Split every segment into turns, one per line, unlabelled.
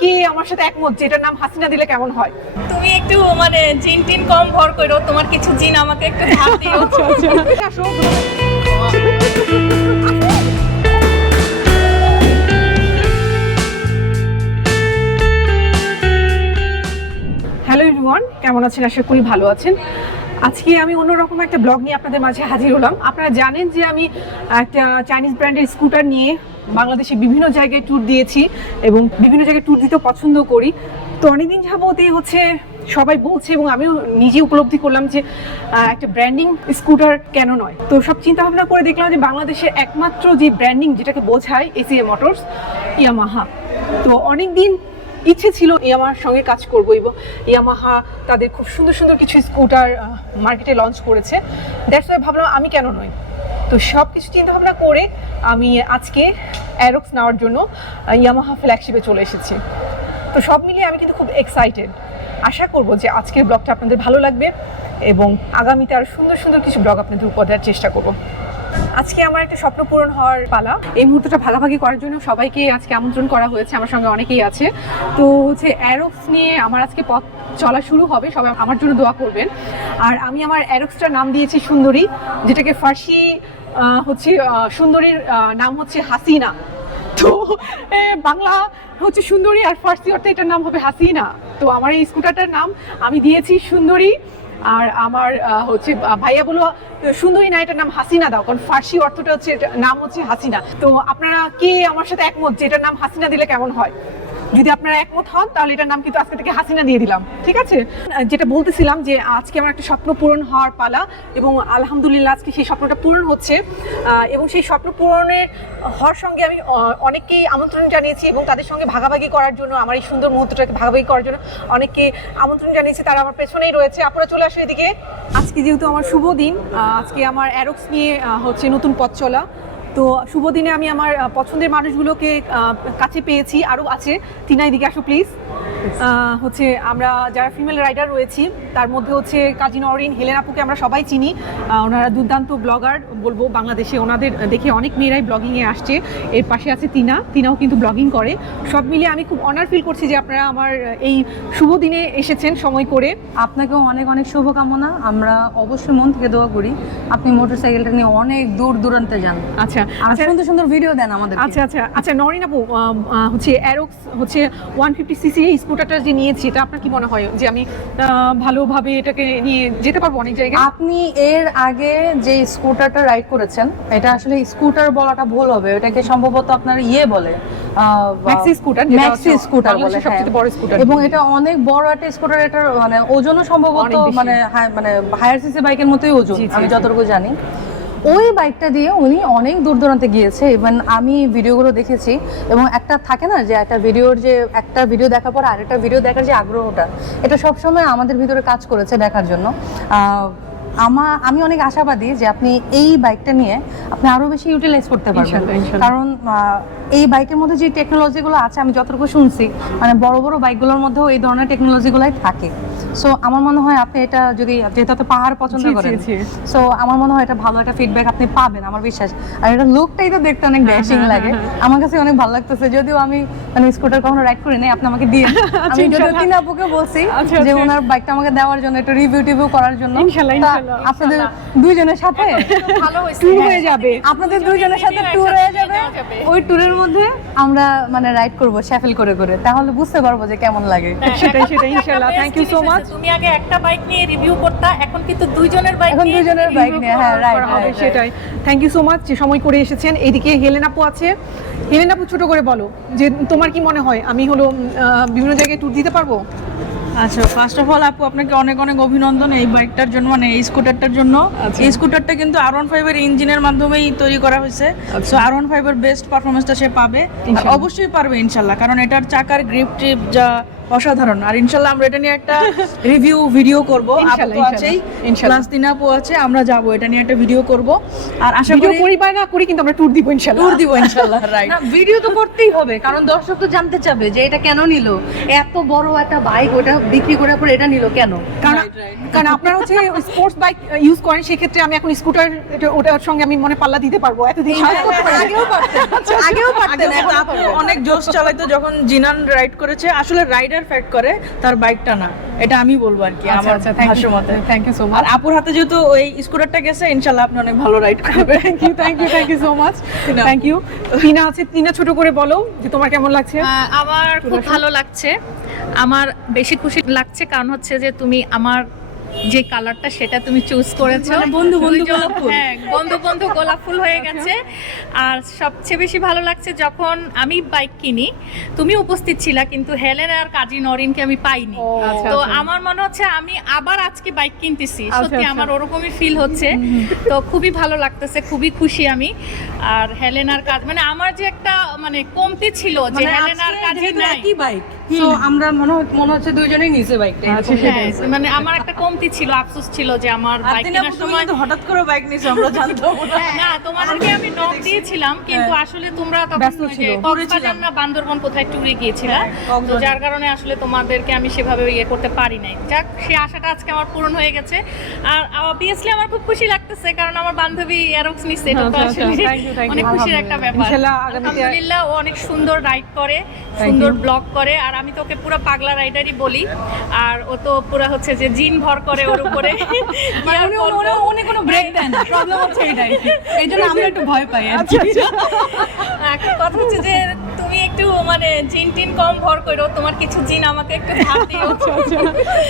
কে আমার সাথে একমত যে এটার নাম হাসিনা দিলে কেমন হয়?
তুমি একটু মানে জিন টিন কম ভর করো তোমার কিছু জিন আমাকে একটু ধার দিও।
আসো হ্যালো এভরিওয়ান কেমন আছেন? আশা করি ভালো আছেন। আজকে আমি অন্যরকম একটা ব্লগ নিয়ে আপনাদের মাঝে হাজির হলাম। আপনারা জানেন যে আমি একটা চাইনিজ ব্র্যান্ডের স্কুটার নিয়ে বাংলাদেশে বিভিন্ন জায়গায় ট্যুর দিয়েছি এবং বিভিন্ন জায়গায় ট্যুর দিতে পছন্দ করি। তো অনেকদিন যাবতই হচ্ছে সবাই বলছে এবং আমিও নিজে উপলব্ধি করলাম যে একটা ব্র্যান্ডিং স্কুটার কেন নয়? তো সব চিন্তা ভাবনা করে দেখলাম যে বাংলাদেশের একমাত্র যে ব্র্যান্ডিং যেটাকে বোঝায় এসিএ মোটরস ইয়ামাহা তো অনেক দিন ইচ্ছে ছিল ইয়ামাহার সঙ্গে কাজ করব এবং ইয়ামাহা তাদের খুব সুন্দর সুন্দর কিছু স্কুটার মার্কেটে লঞ্চ করেছে। দ্যাটস ভাবলাম আমি কেন নই? তো সব কিছু চিন্তা ভাবনা করে আমি আজকে অ্যারোক্স নেওয়ার জন্য ইয়ামাহা ফ্ল্যাগশিপে চলে এসেছি। তো সব মিলিয়ে আমি কিন্তু খুব এক্সাইটেড আশা করব যে আজকের ব্লগটা আপনাদের ভালো লাগবে এবং আগামীতে আর সুন্দর সুন্দর কিছু ব্লগ আপনাদের উপর দেওয়ার চেষ্টা করব। আজকে আমার একটা স্বপ্ন পূরণ হওয়ার পালা। এই মুহূর্তটা ভাগাভাগি করার জন্য সবাইকে আজকে আমন্ত্রণ করা হয়েছে, আমার সঙ্গে অনেকেই আছে। তো হচ্ছে অ্যারোক্স নিয়ে আমার আজকে পথ চলা শুরু হবে, সবাই আমার জন্য দোয়া করবেন। আর আমি আমার অ্যারোক্সটার নাম দিয়েছি সুন্দরী, যেটাকে ফার্সি হচ্ছে সুন্দরীর নাম হচ্ছে হাসিনা। তো বাংলা হচ্ছে সুন্দরী আর ফার্সি অর্থে এটার নাম হবে হাসিনা। তো আমার এই স্কুটারটার নাম আমি দিয়েছি সুন্দরী আর আমার হচ্ছে ভাইয়া বলল, সুন্দরী না, এটার নাম হাসিনা দাও, কারণ ফার্সি অর্থটা হচ্ছে নাম হচ্ছে হাসিনা। তো আপনারা কে আমার সাথে একমত যে এটার নাম হাসিনা দিলে কেমন হয়? যদি আপনারা একমত হন, তাহলে এটার নাম কিন্তু আজকে থেকে হাসিনা দিয়ে দিলাম। ঠিক আছে? যেটা বলতেছিলাম যে আজকে আমার একটা স্বপ্ন পূরণ হওয়ার পালা এবং আলহামদুলিল্লাহ আজকে সেই স্বপ্নটা পূরণ হচ্ছে। এবং সেই স্বপ্ন পূরণের হওয়ার সঙ্গে আমি অনেককেই আমন্ত্রণ জানিয়েছি এবং তাদের সঙ্গে ভাগাভাগি করার জন্য, আমার এই সুন্দর মুহূর্তটাকে ভাগাভাগি করার জন্য অনেককে আমন্ত্রণ জানিয়েছি। তারা আমার পেছনেই রয়েছে। আপনারা চলে আসো এদিকে। আজকে যেহেতু আমার শুভ দিন আজকে আমার অ্যারোক্স নিয়ে হচ্ছে নতুন পথ চলা। তো শুভ দিনে আমি আমার পছন্দের মানুষগুলোকে কাছে পেয়েছি। আরও আছে। তিনাই এদিকে আসো প্লিজ হচ্ছে আমরা যারা ফিমেল রাইডার রয়েছি তার মধ্যে হচ্ছে কাজী নরিন হেলেন আপুকে আমরা সবাই চিনি। ওনারা দুর্দান্ত ব্লগার বলব বাংলাদেশে ওনাদের দেখে অনেক মেয়েরাই ব্লগিংয়ে আসছে। এর পাশে আছে তিনা তিনাও কিন্তু ব্লগিং করে। সব মিলিয়ে আমি খুব অনার ফিল করছি যে আপনারা আমার এই শুভ দিনে এসেছেন সময় করে।
আপনাকেও অনেক অনেক শুভকামনা। আমরা অবশ্যই মন থেকে দোয়া করি। আপনি মোটরসাইকেলটা নিয়ে অনেক দূর দূরান্তে যান।
আচ্ছা
আর
আচ্ছা।
সুন্দর সুন্দর ভিডিও দেন আমাদের
আচ্ছা আচ্ছা। আচ্ছা নরিন আপু হচ্ছে অ্যারোক্স হচ্ছে ওয়ান ফিফটি সিসি এই স্কুটারটা যে নিয়েছি এটা আপনার কি মনে হয় যে আমি ভালোভাবে এটাকে নিয়ে যেতে পারব অনেক জায়গায়?
আপনি এর আগে যে স্কুটারটা রাইড করেছেন এটা আসলে স্কুটার বলাটা ভুল হবে এটাকে সম্ভবত আপনার ইয়ে বলে
ম্যাক্সি স্কুটার
ম্যাক্সি স্কুটার বলে
সবচেয়ে বড় স্কুটার
এবং এটা অনেক বড় একটা স্কুটার এটার মানে ওজনও সম্ভবত মানে মানে হায়ার সিসি বাইকের মতোই ওজন আমি যতটুকু জানি। ওই বাইকটা দিয়ে উনি অনেক দূর দূরান্তে গিয়েছে। ইভেন আমি ভিডিওগুলো দেখেছি এবং একটা থাকে না যে একটা ভিডিওর যে একটা ভিডিও দেখার পর আরেকটা ভিডিও দেখার যে আগ্রহটা এটা সবসময় আমাদের ভিতরে কাজ করেছে দেখার জন্য। আমা আমি অনেক আশাবাদী যে আপনি এই বাইকটা নিয়ে আপনি আরও বেশি ইউটিলাইজ করতে পারবেন। কারণ এই বাইকের মধ্যে যে টেকনোলজিগুলো আছে আমি যতটুকু শুনছি মানে বড় বড় বাইকগুলোর মধ্যেও এই ধরনের টেকনোলজিগুলাই থাকে। সো আমার মনে হয় আপনি এটা যদি যেহেতু আপনি পাহাড় পছন্দ করেন সো আমার মনে হয় এটা ভালো একটা ফিডব্যাক আপনি পাবেন আমার বিশ্বাস। আর এটা লুকটাই তো দেখতে অনেক ড্যাশিং
হ্যাঁ,
লাগে। আমার কাছে অনেক ভালো লাগতেছে যদিও আমি মানে স্কুটার কখনো রাইড করি নাই আপনি আমাকে দিয়ে আমি যদিও তিন আপুকে বলছি
আচ্ছা,
যে
আচ্ছা।
ওনার বাইকটা আমাকে দেওয়ার জন্য একটু রিভিউ টিভিউ করার জন্য। আপনাদের দুইজনের সাথে
ভালো
ট্যুর হয়ে যাবে।
আপনাদের দুইজনের সাথে ট্যুর হয়ে যাবে। ওই ট্যুরের মধ্যে আমরা মানে রাইড করব শ্যাফেল করে করে। তাহলে বুঝতে পারব যে কেমন লাগে।
সেটাই সেটাই ইনশাআল্লাহ থ্যাংক ইউ সো মাচ
তুমি আগে একটা বাইক নিয়ে রিভিউ করতা এখন কিন্তু দুইজনের বাইক
এখন দুইজনের বাইক নিয়ে হ্যাঁ
রাইড হবে সেটাই। থ্যাংক ইউ সো মাচ যে সময় করে এসেছেন। এদিকে হেলেন আপু আছে। হেলেন আপু ছোট করে বলো যে তোমার কি মনে হয়? আমি হলো বিভিন্ন জায়গায় ট্যুর দিতে পারব?
আচ্ছা ফার্স্ট অফ অল আপু আপনাকে অনেক অনেক অভিনন্দন এই বাইকটার জন্য মানে এই স্কুটারটার জন্য
আচ্ছা।
এই স্কুটারটা কিন্তু আর ওয়ান ফাইভের ইঞ্জিনের মাধ্যমেই তৈরি করা হয়েছে। সো আর ওয়ান ফাইভের বেস্ট পারফরমেন্সটা সে পাবে অবশ্যই পারবে ইনশাল্লাহ কারণ এটার চাকার গ্রিপ ট্রিপ যা অসাধারণ। আর ইনশাল্লাহ আমরা এটা নিয়ে একটা রিভিউ ভিডিও করব। আপু আছেই
ইনশাল্লাহ, ইনশাল্লাহ।
প্লাস তিন আছে আমরা যাব এটা নিয়ে একটা ভিডিও করব। আর আশা করি
করি বা না করি কিন্তু আমরা ট্যুর দিব ইনশাআল্লাহ
ট্যুর দিব ইনশাল্লাহ রাইট
ভিডিও তো করতেই হবে কারণ দর্শক তো জানতে চাবে যে এটা কেন নিল? এত বড় একটা বাইক ওটা বিক্রি করার পর এটা নিল কেন?
কারণ. কারণ আপনারা হচ্ছে স্পোর্টস বাইক ইউজ করেন সেক্ষেত্রে আমি এখন স্কুটার ওটার সঙ্গে আমি মনে পাল্লা দিতে পারব
আগেও পারতেন। আগেও পারতেন
আগেও আপু অনেক জোশ চালাইতো যখন জিনান রাইড করেছে। আসলে রাইডার ফ্যাক্ট করে তার বাইকটা না। এটা আমি বলব আর কি
আচ্ছা
আমার
আচ্ছা থ্যাংক
ভাষ্য
ইউ
মতে।
থ্যাংক ইউ সো
আর আপুর হাতে যেহেতু ওই স্কুটারটা গেছে ইনশাল্লাহ আপনি অনেক ভালো রাইড করবে
thank you thank you thank you so much thank you Tina আছে টিনা ছোট করে বলো যে তোমার কেমন লাগছে?
আমার খুব ভালো লাগছে। আমার বেশি খুশি লাগছে কারণ হচ্ছে যে তুমি আমার যে কালারটা সেটা তুমি চুজ করেছ।
মানে বন্ধু বন্ধু গোলাপ ফুল।
হ্যাঁ বন্ধু বন্ধু গোলাপ ফুল হয়ে গেছে। আর সবচেয়ে বেশি ভালো লাগছে যখন আমি বাইক কিনি তুমি উপস্থিত ছিলা কিন্তু হেলেন আর কাজী নরিনকে আমি পাইনি।
আচ্ছা,
তো
আচ্ছা।
আমার মনে হচ্ছে আমি আবার আজকে বাইক কিনতেছি।
আচ্ছা,
সত্যি। আমার ওরকমই ফিল হচ্ছে। তো খুবই ভালো লাগতেছে খুবই খুশি আমি। আর হেলেনার কাজ মানে আমার যে একটা মানে কমতি ছিল যে
আজকে
কাজই
যেহেতু
নাই।
বাইক তো আমরা মনে মনে হচ্ছে দুইজনেই নিচে বাইকটা
আচ্ছা।
হ্যাঁ, মানে আমার একটা কমতি ছিল আফসোস ছিল যে আমার বাইক কেনার সময়
হঠাৎ করে বাইক নিছো আমরা জানতাম না।
না তোমাদেরকে আমি নক দিয়েছিলাম কিন্তু আসলে তোমরা তখন কক্সবাজার না বান্দরবন কোথায় ট্যুরে গিয়েছিলা
হ্যাঁ,
তো যার কারণে আসলে তোমাদেরকে আমি সেভাবে ইয়ে করতে পারি নাই। যাক সেই আশাটা আজকে আমার পূরণ হয়ে গেছে। আর অবভিয়াসলি আমার খুব খুশি লাগতেছে কারণ আমার বান্ধবী এরক্স নিচ্ছে এটা তো
আচ্ছা, আচ্ছা,
আসলে অনেক খুশির একটা ব্যাপার। আলহামদুলিল্লাহ ও অনেক সুন্দর রাইড করে সুন্দর ব্লগ করে আর আমি তোকে পুরো পাগলা রাইডারই বলি। আর ও তো পুরো হচ্ছে যে জিন ভর করে ওর উপরে। আর
উনি- উনি কোনো ব্রেক দেন না প্রবলেম হচ্ছে এটাই এই জন্য আমরা একটু ভয় পাই আর
আচ্ছা,
কি।
একটা কথা হচ্ছে যে তুমি একটু মানে জিন টিন কম ভর করো তোমার কিছু জিন আমাকে একটু ধার দিও।
আচ্ছা, আচ্ছা।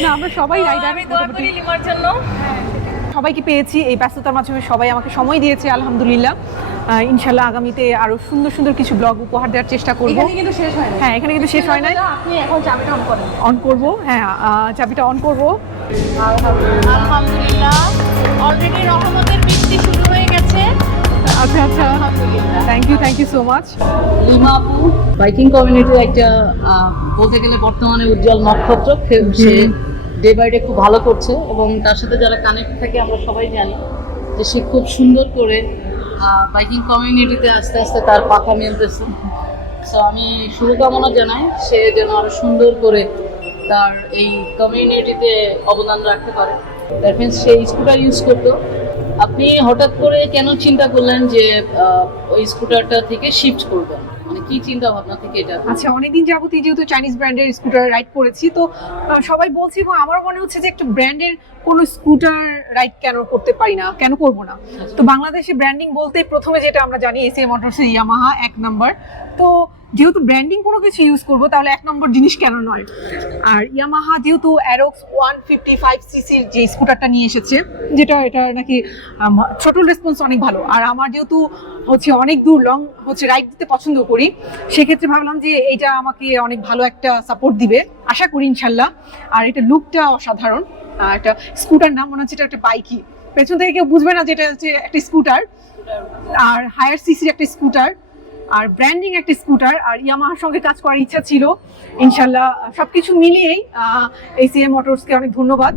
না আমরা সবাই রাইডার
আমি দোয়া করি লিমার জন্য।
সবাইকে পেয়েছি এই ব্যস্ততার মাধ্যমে সবাই আমাকে সময় দিয়েছে আলহামদুলিল্লাহ। ইনশাল্লাহ আগামীতে আরও সুন্দর সুন্দর কিছু ব্লগ উপহার দেওয়ার চেষ্টা করব।
এখানে কিন্তু শেষ হয়
হ্যাঁ এখানে কিন্তু শেষ হয় না
আপনি এখন চাবিটা অন করেন।
অন করব হ্যাঁ চাবিটা অন করব।
আলহামদুলিল্লাহ। অলরেডি রহমতের বৃষ্টি শুরু হয়ে গেছে।
আচ্ছা আচ্ছা। Thank you thank you so much
Lima biking কমিউনিটির একটা বলতে গেলে বর্তমানে উজ্জ্বল নক্ষত্র সে ডে বাই ডে খুব ভালো করছে এবং তার সাথে যারা কানেক্ট থাকে আমরা সবাই জানি যে সে খুব সুন্দর করে বাইকিং কমিউনিটিতে আস্তে আস্তে তার পাখা মেলতেছে সো আমি শুভকামনা জানাই সে যেন আরও সুন্দর করে তার এই কমিউনিটিতে অবদান রাখতে পারে। দ্যাট সে স্কুটার ইউজ করতো। আপনি হঠাৎ করে কেন চিন্তা করলেন যে ওই স্কুটারটা থেকে শিফট করবেন? কি চিন্তা ভাবনা থেকে এটা?
আচ্ছা অনেকদিন যাবতই যেহেতু চাইনিজ ব্র্যান্ডের স্কুটার রাইড করেছি তো সবাই বলছে এবং আমার মনে হচ্ছে যে একটা ব্র্যান্ডের কোনো স্কুটার রাইড কেন করতে পারি না কেন করব না? তো বাংলাদেশে ব্র্যান্ডিং বলতে প্রথমে যেটা আমরা জানি এসি মোটরস ইয়ামাহা এক নাম্বার তো যেহেতু ব্র্যান্ডিং কোনো কিছু ইউজ করব, তাহলে এক নম্বর জিনিস কেন নয়? আর ইয়ামাহা যেহেতু অ্যারোক্স ওয়ান ফিফটি ফাইভ সিসির যে স্কুটারটা নিয়ে এসেছে, যেটা এটা নাকি ছোট রেসপন্স অনেক ভালো। আর আমার যেহেতু হচ্ছে অনেক দূর লং হচ্ছে রাইড দিতে পছন্দ করি, সেক্ষেত্রে ভাবলাম যে এইটা আমাকে অনেক ভালো একটা সাপোর্ট দিবে। আশা করি ইনশাল্লাহ। আর এটা লুকটা অসাধারণ। একটা স্কুটার নাম মনে হচ্ছে এটা একটা বাইকই পেছন থেকে কেউ বুঝবে না যে এটা হচ্ছে একটা স্কুটার আর হায়ার সিসির একটা স্কুটার আর ব্র্যান্ডিং একটা স্কুটার আর ইয়ামাহার সঙ্গে কাজ করার ইচ্ছা ছিল ইনশাল্লাহ সবকিছু মিলিয়েই এসিএম মোটরসকে অনেক ধন্যবাদ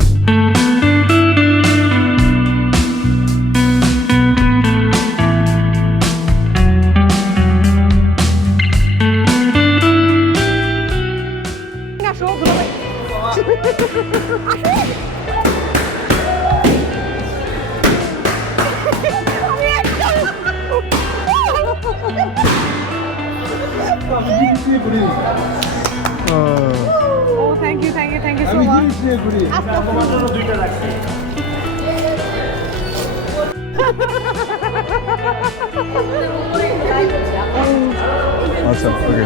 আসো, ধন্যবাদ। ও thank you thank you thank you so much
আচ্ছা ওকে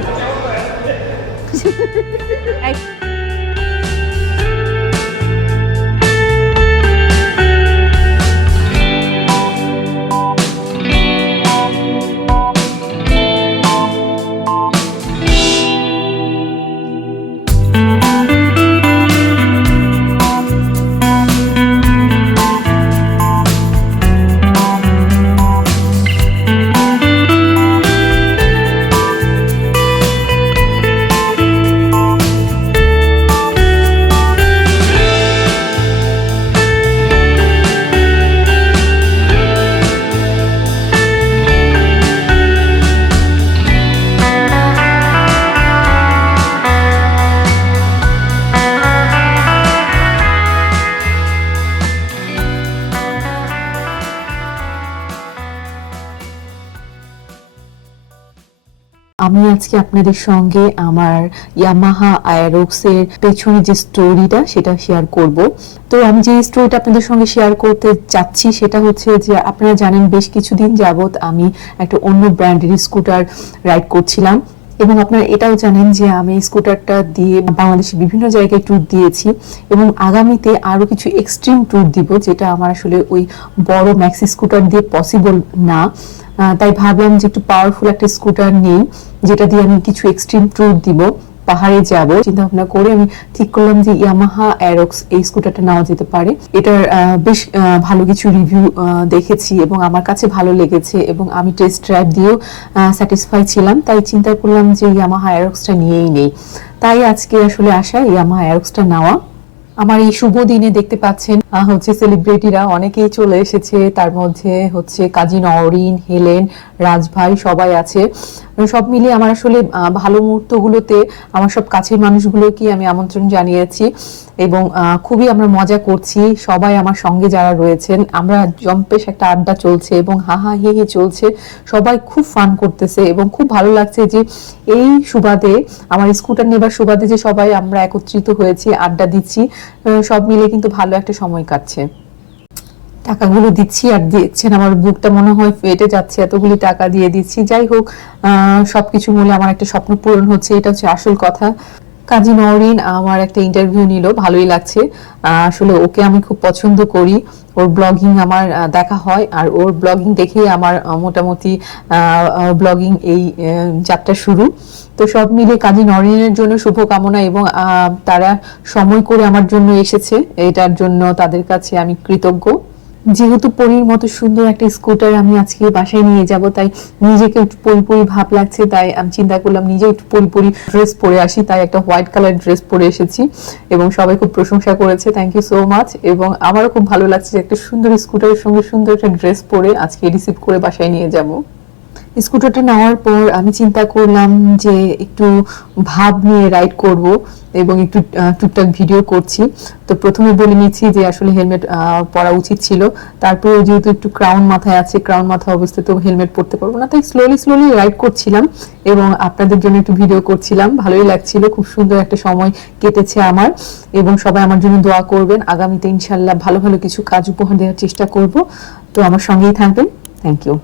আমি আজকে আপনাদের সঙ্গে আমার ইয়ামাহা আয়ারক্সের পেছনে যে স্টোরিটা সেটা শেয়ার করব। তো আমি যে স্টোরিটা আপনাদের সঙ্গে শেয়ার করতে চাচ্ছি সেটা হচ্ছে যে আপনারা জানেন, বেশ কিছুদিন যাবত আমি একটা অন্য ব্র্যান্ডের স্কুটার রাইড করছিলাম। এবং আপনারা এটাও জানেন যে আমি স্কুটারটা দিয়ে বাংলাদেশের বিভিন্ন জায়গায় ট্যুর দিয়েছি। এবং আগামীতে আরও কিছু এক্সট্রিম ট্যুর দিব, যেটা আমার আসলে ওই বড় ম্যাক্সি স্কুটার দিয়ে পসিবল না। তাই ভাবলাম যে একটু পাওয়ারফুল একটা স্কুটার নেই, যেটা দিয়ে আমি কিছু এক্সট্রিম ট্যুর দিব, পাহাড়ে যাব চিন্তা ভাবনা করে আমি ঠিক করলাম যে ইয়ামাহা অ্যারক্স এই স্কুটারটা নেওয়া যেতে পারে। এটার বেশ ভালো কিছু রিভিউ দেখেছি এবং আমার কাছে ভালো লেগেছে এবং আমি টেস্ট ড্রাইভ দিয়েও স্যাটিসফাই ছিলাম। তাই চিন্তা করলাম যে ইয়ামাহা অ্যারক্সটা নিয়েই নেই। তাই আজকে আসলে আসা ইয়ামাহা অ্যারক্সটা নেওয়া। আমার এই শুভ দিনে দেখতে পাচ্ছেন হচ্ছে সেলিব্রিটিরা অনেকেই চলে এসেছে। তার মধ্যে হচ্ছে কাজী নওরিন হেলেন, রাজভাই সবাই আছে। সব মিলিয়ে আমার আসলে ভালো মুহূর্তগুলোতে আমার সব কাছের মানুষগুলোকে আমি আমন্ত্রণ জানিয়েছি এবং খুবই আমরা মজা করছি। সবাই আমার সঙ্গে যারা রয়েছেন, আমরা জম্পেশ একটা আড্ডা চলছে এবং হাহা হে হে চলছে। সবাই খুব ফান করতেছে এবং খুব ভালো লাগছে যে এই সুবাদে, আমার স্কুটার নেবার সুবাদে যে সবাই আমরা একত্রিত হয়েছি, আড্ডা দিচ্ছি সব মিলে কিন্তু ভালো একটা সময় কাটছে টাকাগুলো দিচ্ছি আর দিচ্ছেন। আমার বুকটা মনে হয় ফেটে যাচ্ছে। এতগুলি টাকা দিয়ে দিচ্ছি। যাই হোক সবকিছু মূলে আমার একটা স্বপ্ন পূরণ হচ্ছে। এটা হচ্ছে আসল কথা। কাজী নওরিন আমার একটা ইন্টারভিউ নিল, ভালোই লাগছে। আসলে ওকে আমি খুব পছন্দ করি। ওর ব্লগিং আমার দেখা হয় আর ওর ব্লগিং দেখেই আমার মোটামুটি ব্লগিং এই যাত্রা শুরু। তো সব মিলে কাজী নরিনের জন্য শুভকামনা এবং তারা সময় করে আমার জন্য এসেছে। এটার জন্য তাদের কাছে আমি কৃতজ্ঞ। যেহেতু পরীর মতো সুন্দর একটা স্কুটার আমি আজকে বাসায় নিয়ে যাব, তাই নিজেকে একটু পরি পরি ভাব লাগছে, তাই আমি চিন্তা করলাম নিজে একটু পরি পরি ড্রেস পরে আসি, তাই একটা হোয়াইট কালার ড্রেস পরে এসেছি এবং সবাই খুব প্রশংসা করেছে থ্যাংক ইউ সো মাচ এবং আমারও খুব ভালো লাগছে যে একটা সুন্দর স্কুটারের সঙ্গে সুন্দর একটা ড্রেস পরে আজকে রিসিভ করে বাসায় নিয়ে যাব। স্কুটারটা নেওয়ার পর আমি চিন্তা করলাম যে একটু ভাব নিয়ে রাইড করব এবং একটু টুকটাক ভিডিও করছি। তো প্রথমে বলে নিচ্ছি যে আসলে হেলমেট পরা উচিত ছিল। তারপরে যেহেতু একটু ক্রাউন মাথায় আছে ক্রাউন মাথা অবস্থায় তো হেলমেট পরতে পারব না। তাই স্লোলি স্লোলি রাইড করছিলাম এবং আপনাদের জন্য একটু ভিডিও করছিলাম। ভালোই লাগছিল, খুব সুন্দর একটা সময় কেটেছে আমার এবং সবাই আমার জন্য দোয়া করবেন। আগামীতে ইনশাল্লাহ ভালো ভালো কিছু কাজ উপহার দেওয়ার চেষ্টা করব। তো আমার সঙ্গেই থাকবেন। Thank you